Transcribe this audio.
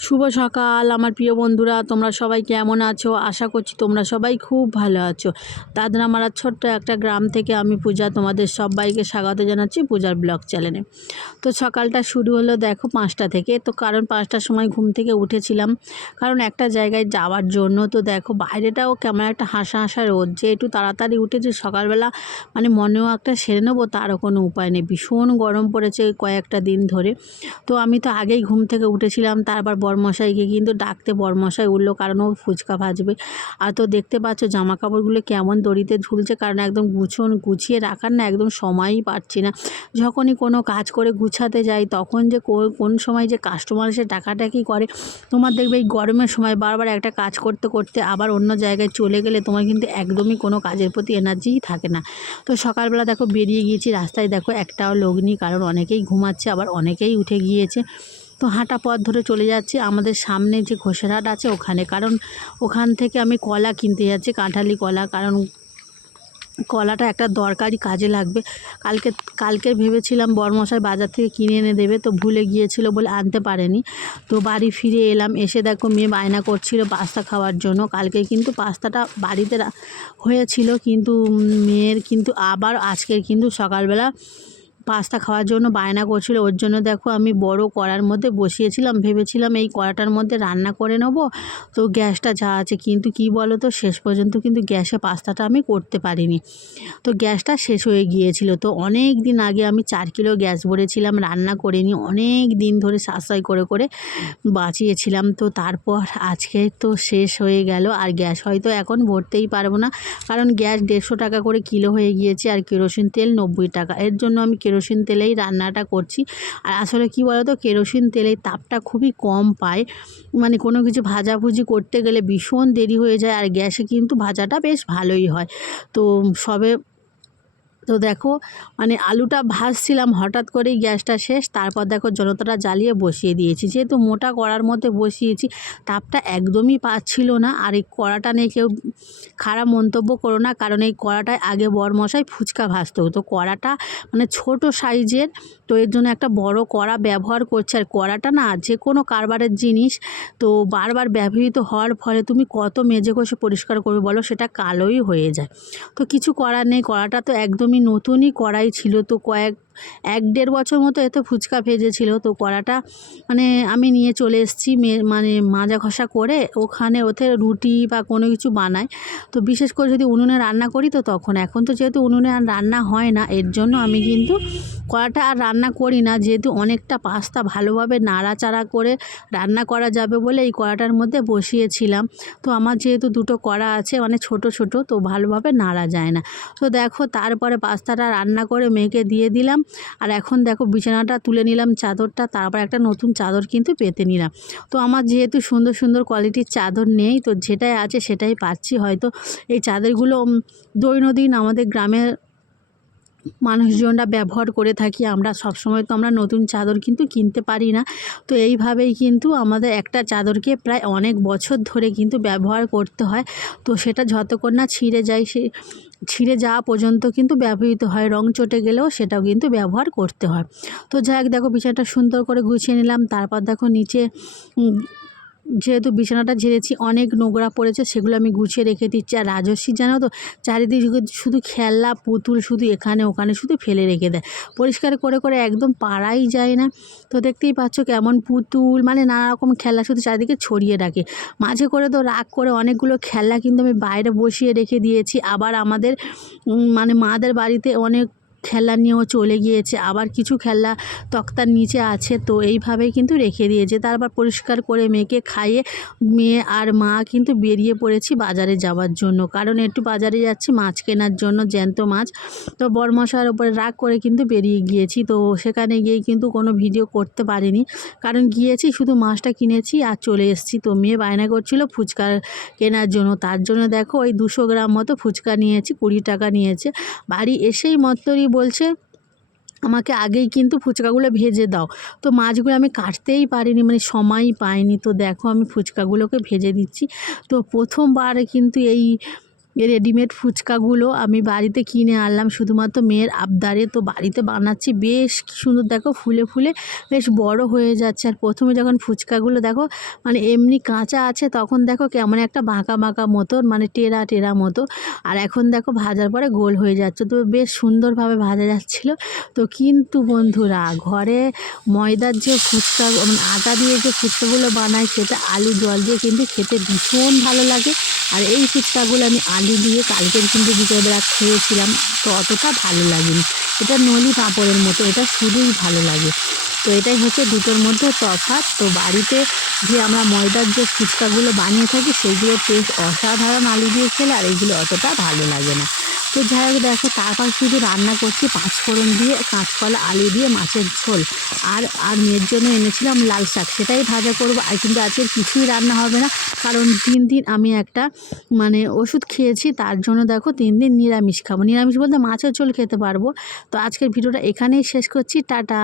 শুভ সকাল আমার প্রিয় বন্ধুরা, তোমরা সবাই কেমন আছো? আশা করছি তোমরা সবাই খুব ভালো আছো। দাদরামারা ছোট্ট একটা গ্রাম থেকে আমি পূজা তোমাদের সবাইকে স্বাগত জানাচ্ছি পূজার ব্লগ চ্যানেলে। তো সকালটা শুরু হলো দেখো 5টা থেকে। তো কারণ 5টার সময় ঘুম থেকে উঠেছিলাম, কারণ একটা জায়গায় যাওয়ার জন্য। তো দেখো বাইরেটাও কেমন একটা হাসা হাসা রোদ, যে একটু তাড়াতাড়ি উঠেছে সকালবেলা, মানে মনেও একটা সেরে নেবো তারও কোনো উপায় নেই। ভীষণ গরম পড়েছে কয়েকটা দিন ধরে। তো আমি তো আগেই ঘুম থেকে উঠেছিলাম, তারপর বরমশাইকে কিন্তু ডাকতে বরমশাই উঠলো, কারণ ও ফুচকা ভাজবে। আর তো দেখতে পাচ্ছ জামা কাপড়গুলো কেমন দড়িতে ঝুলছে, কারণ একদম গুছিয়ে রাখার না একদম সময়ই পাচ্ছি না। যখনই কোনো কাজ করে গুছাতে যাই তখন যে কোন সময় যে কাস্টমার এসে ডাকাডাকি করে। তোমার দেখবে এই গরমের সময় বারবার একটা কাজ করতে করতে আবার অন্য জায়গায় চলে গেলে তোমার কিন্তু একদমই কোনো কাজের প্রতি এনার্জিই থাকে না। তো সকালবেলা দেখো বেরিয়ে গিয়েছি, রাস্তায় দেখো একটাও লোক নেই, কারণ অনেকেই ঘুমাচ্ছে আবার অনেকেই উঠে গিয়েছে। তো হাঁটা পথ ধরে চলে যাচ্ছি আমাদের সামনে যে ঘোষেরহাট আছে ওখানে, কারণ ওখান থেকে আমি কলা কিনতে যাচ্ছি, কাঁঠালি কলা, কারণ কলাটা একটা দরকারি কাজে লাগবে। কালকে ভেবেছিলাম বরমশাই বাজার থেকে কিনে এনে দেবে, তো ভুলে গিয়েছিল বলে আনতে পারেনি। তো বাড়ি ফিরে এলাম, এসে দেখো মেয়ে বায়না করছিল পাস্তা খাওয়ার জন্য। কালকে কিন্তু পাস্তাটা বাড়িতে হয়েছিল, কিন্তু মেয়ের কিন্তু আবার আজকের কিন্তু সকালবেলা পাস্তা খাওয়ার জন্য বায়না করছিল। ওর জন্য দেখো আমি বড় কড়ার মধ্যে বসিয়েছিলাম, ভেবেছিলাম এই কড়াটার মধ্যে রান্না করে নেব, তো গ্যাসটা যা আছে। কিন্তু কি বলো তো, শেষ পর্যন্ত কিন্তু গ্যাসে পাস্তাটা আমি করতে পারিনি, তো গ্যাসটা শেষ হয়ে গিয়েছিল। তো অনেক দিন আগে আমি 4 কিলো গ্যাস ভরেছিলাম, রান্না করিনি, অনেক দিন ধরে সাশ্রয় করে করে বাঁচিয়েছিলাম। তো তারপর আজকে তো শেষ হয়ে গেল, আর গ্যাস হয়তো এখন ভরতেই পারবো না, কারণ গ্যাস 150 টাকা করে কিলো হয়ে গিয়েছে, আর কেরোসিন তেল 90 টাকা। এর জন্য আমি কেরোসিন তেলেই রান্নাটা করছি। আর আসলে কি বলো তো, কেরোসিন তেলের তাপটা খুবই কম পায়, মানে কোনো কিছু ভাজাভুজি করতে গেলে ভীষণ দেরি হয়ে যায়, আর গ্যাসে কিন্তু ভাজাটা বেশ ভালোই হয়। তো সবে তো দেখো মানে আলুটা ভাজছিলাম, হঠাৎ করেই গ্যাসটা শেষ। তারপর দেখো জলতাটা জ্বালিয়ে বসিয়ে দিয়েছি, যেহেতু মোটা কড়ার মধ্যে বসিয়েছি তাপটা একদমই পাচ্ছিল না। আর এই কড়াটা নিয়ে কেউ খারাপ মন্তব্য করো না, কারণ এই কড়াটায় আগে বরমশাই ফুচকা ভাজতো, তো কড়াটা মানে ছোট সাইজের, তো এর জন্য একটা বড় কড়া ব্যবহার করছে। আর কড়াটা না যে কোনো কারবারের জিনিস, তো বারবার ব্যবহৃত হওয়ার ফলে তুমি কত মেজে ঘষে পরিষ্কার করবে বলো, সেটা কালোই হয়ে যায়। তো কিছু করার নেই, কড়াটা তো একদমই নতুনই কড়াই ছিল, তো 1-1.5 বছর মতো এতে ফুচকা ভেজেছিল। তো কড়াটা মানে আমি নিয়ে চলে এসেছি, মানে মাজা ঘষা করে ওখানে ওতে রুটি বা কোনো কিছু বানায়। তো বিশেষ করে যদি উনুনে রান্না করি তো তখন, এখন তো যেহেতু উনুনে আর রান্না হয় না, এর জন্য আমি কিন্তু কড়াটা আর রান্না করি না। যেহেতু অনেকটা পাস্তা ভালোভাবে নাড়াচাড়া করে রান্না করা যাবে বলে এই কড়াটার মধ্যে বসিয়েছিলাম। তো আমার যেহেতু দুটো কড়া আছে, মানে ছোট ছোট, তো ভালোভাবে নাড়া যায় না। তো দেখো তারপরে পাস্তাটা রান্না করে মেয়েকে দিয়ে দিলাম। আর এখন দেখো বিছানাটা তুলে নিলাম, চাদরটা, তারপর একটা নতুন চাদর কিন্তু পেতে নিলাম। তো আমার যেহেতু সুন্দর সুন্দর কোয়ালিটির চাদর নেই, তো যেটাই আছে সেটাই পাচ্ছি। হয়তো এই চাদরগুলো দৈনন্দিন আমাদের গ্রামের মানুষজনরা ব্যবহার করে থাকি, আমরা সবসময় তো আমরা নতুন চাদর কিন্তু কিনতে পারি না। তো এইভাবেই কিন্তু আমাদের একটা চাদরকে প্রায় অনেক বছর ধরে কিন্তু ব্যবহার করতে হয়। তো সেটা যতক্ষণ না ছিঁড়ে যায়, ছিঁড়ে যাওয়া পর্যন্ত কিন্তু ব্যবহৃত হয়, রং চটে গেলেও সেটাও কিন্তু ব্যবহার করতে হয়। তো যাই হোক, দেখো বিছানাটা সুন্দর করে গুছিয়ে নিলাম। তারপর দেখো নিচে যেহেতু বিছানাটা ঝেড়েছি অনেক নোংরা পড়েছে, সেগুলো আমি গুছিয়ে রেখে দিচ্ছি। আর রাজস্বী জানো তো, চারিদিকে শুধু খেলনা পুতুল, শুধু এখানে ওখানে শুধু ফেলে রেখে দেয়, পরিষ্কার করে করে একদম পারাই যায় না। তো দেখতেই পাচ্ছ কেমন পুতুল, মানে নানা রকম খেলনা শুধু চারিদিকে ছড়িয়ে রাখে। মাঝে করে তো রাগ করে অনেকগুলো খেলনা কিন্তু আমি বাইরে বসিয়ে রেখে দিয়েছি। আবার আমাদের মানে মাদের বাড়িতে অনেক খেলনা নিয়েও চলে গিয়েছে, আবার কিছু খেলনা তক্তার নিচে আছে, তো এইভাবেই কিন্তু রেখে দিয়েছে। তারপর পরিষ্কার করে মেয়েকে খাইয়ে মেয়ে আর মা কিন্তু বেরিয়ে পড়েছি বাজারে যাওয়ার জন্য, কারণ একটু বাজারে যাচ্ছি মাছ কেনার জন্য, জ্যান্ত মাছ। তো বরমশার উপরে রাগ করে কিন্তু বেরিয়ে গিয়েছি। তো সেখানে গিয়ে কিন্তু কোনো ভিডিও করতে পারিনি, কারণ গিয়েছি শুধু মাছটা কিনেছি আর চলে এসেছি। তো মেয়ে বায়না করছিল ফুচকা কেনার জন্য, তার জন্য দেখো ওই 200 গ্রাম মতো ফুচকা নিয়েছি, 20 টাকা নিয়েছে। বাড়ি এসেই মত্তরি বলছে আমাকে আগেই কিন্তু ফুচকাগুলো ভেজে দাও। তো মাছগুলো আমি কাটতেই পারিনি, মানে সময়ই পাইনি। তো দেখো আমি ফুচকাগুলোকে ভেজে দিচ্ছি। তো প্রথমবার কিন্তু এই রেডিমেড ফুচকাগুলো আমি বাড়িতে কিনে আনলাম শুধুমাত্র মেয়ের আবদারে। তো বাড়িতে বানাচ্ছি, বেশ কি সুন্দর দেখো ফুলে ফুলে বেশ বড় হয়ে যাচ্ছে। আর প্রথমে যখন ফুচকাগুলো দেখো মানে এমনি কাঁচা আছে তখন দেখো কেমন একটা বাঁকা বাঁকা মতো মানে টেরা টেরা মতো, আর এখন দেখো ভাজার পরে গোল হয়ে যাচ্ছে। তো বেশ সুন্দরভাবে ভাজা যাচ্ছিলো। তো কিন্তু বন্ধুরা ঘরে ময়দার যে ফুচকা মানে আটা দিয়ে যে ফুচকাগুলো বানায় সেটা আলু জল দিয়ে কিন্তু খেতে ভীষণ ভালো লাগে। আর এই ফুচকাগুলো আমি আলু দিয়ে কালকের কিন্তু বিকেলবেলা খেয়েছিলাম, তো অতটা ভালো লাগেনি। এটা নলি পাঁপড়ের মতো, এটা শুধুই ভালো লাগে। তো এটাই হচ্ছে দুটোর মধ্যে তফাৎ। তো বাড়িতে যে আমরা ময়দার যে ফুচকাগুলো বানিয়ে থাকি সেইগুলো টেস্ট অসাধারণ আলু দিয়ে খেলে, আর এইগুলো অতটা ভালো লাগে না। তো যাই হোক দেখো তারপর শুধু রান্না করছি পাঁচফোড়ন দিয়ে কাঁচকলা আলু দিয়ে মাছের ঝোল। আর মেয়ের জন্য এনেছিলাম লাল শাক, সেটাই ভাজা করবো। আর কিন্তু আজকের কিছুই রান্না হবে না, কারণ 3 দিন আমি একটা মানে ওষুধ খেয়েছি, তার জন্য দেখো 3 দিন নিরামিষ খাবো। নিরামিষ বলতে মাছের ঝোল খেতে পারবো। তো আজকের ভিডিওটা এখানেই শেষ করছি, টাটা।